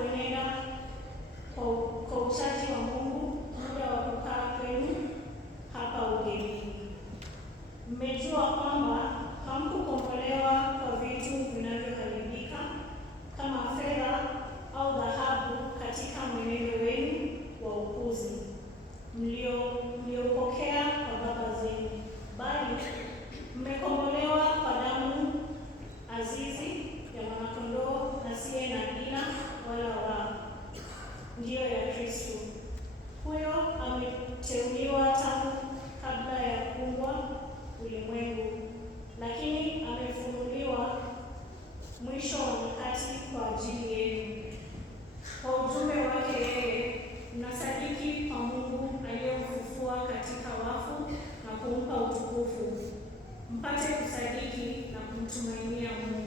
kuenenda kwa uchaji wa Mungu muda wa kukaa kwenu hapa ugenini. Mmejua kwamba hamkukombolewa kwa vitu vinavyoharibika kama fedha au dhahabu katika mwenendo wenu wa ukuzi mliopokea kwa baba zenu, bali mmekombolewa kwa damu azizi ya mwanakondoo asiye na ila wala waa, ndiyo ya Kristo. Huyo ameteuliwa tangu kabla ya kuumbwa ulimwengu, lakini amefunuliwa mwisho wa nyakati kwa ajili yenu. Kwa ujumbe wake yeye, mnasadiki kwa Mungu aliyemfufua katika wafu na kumpa utukufu, mpate kusadiki na kumtumainia Mungu.